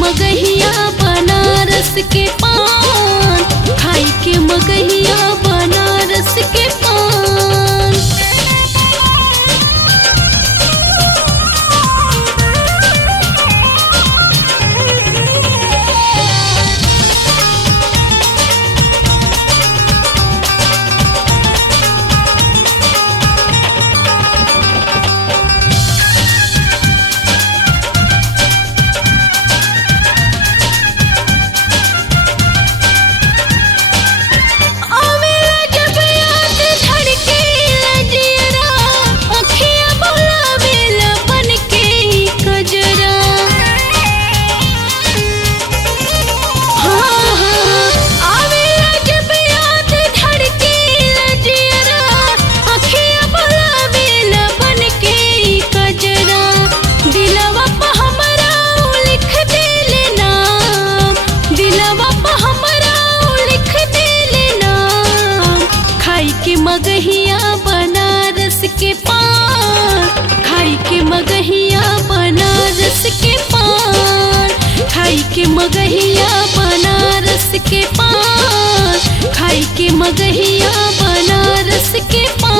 मगहिया बनारस के पान, खाई के मगहिया बनारस के पान। मगहिया बनारस के पान, खाई के मगहिया बनारस के पान, खाई के मगहिया बनारस के पान, खाई के मगहिया बनारस के पान।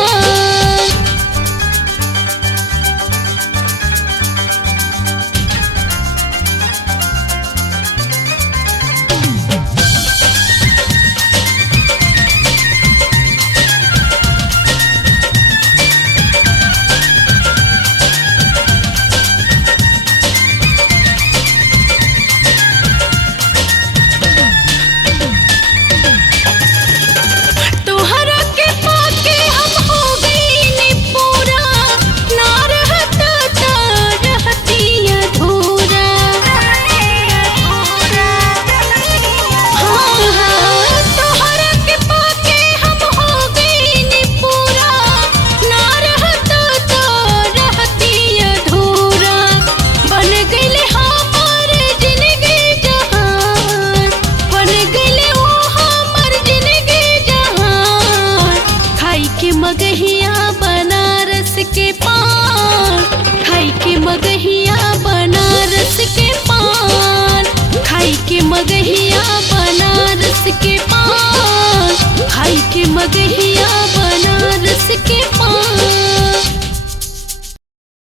मगहिया बनारस के पान, खाई के मगहिया बनारस के पान, खाई के मगहिया बनारस के पान, खाई के मगहिया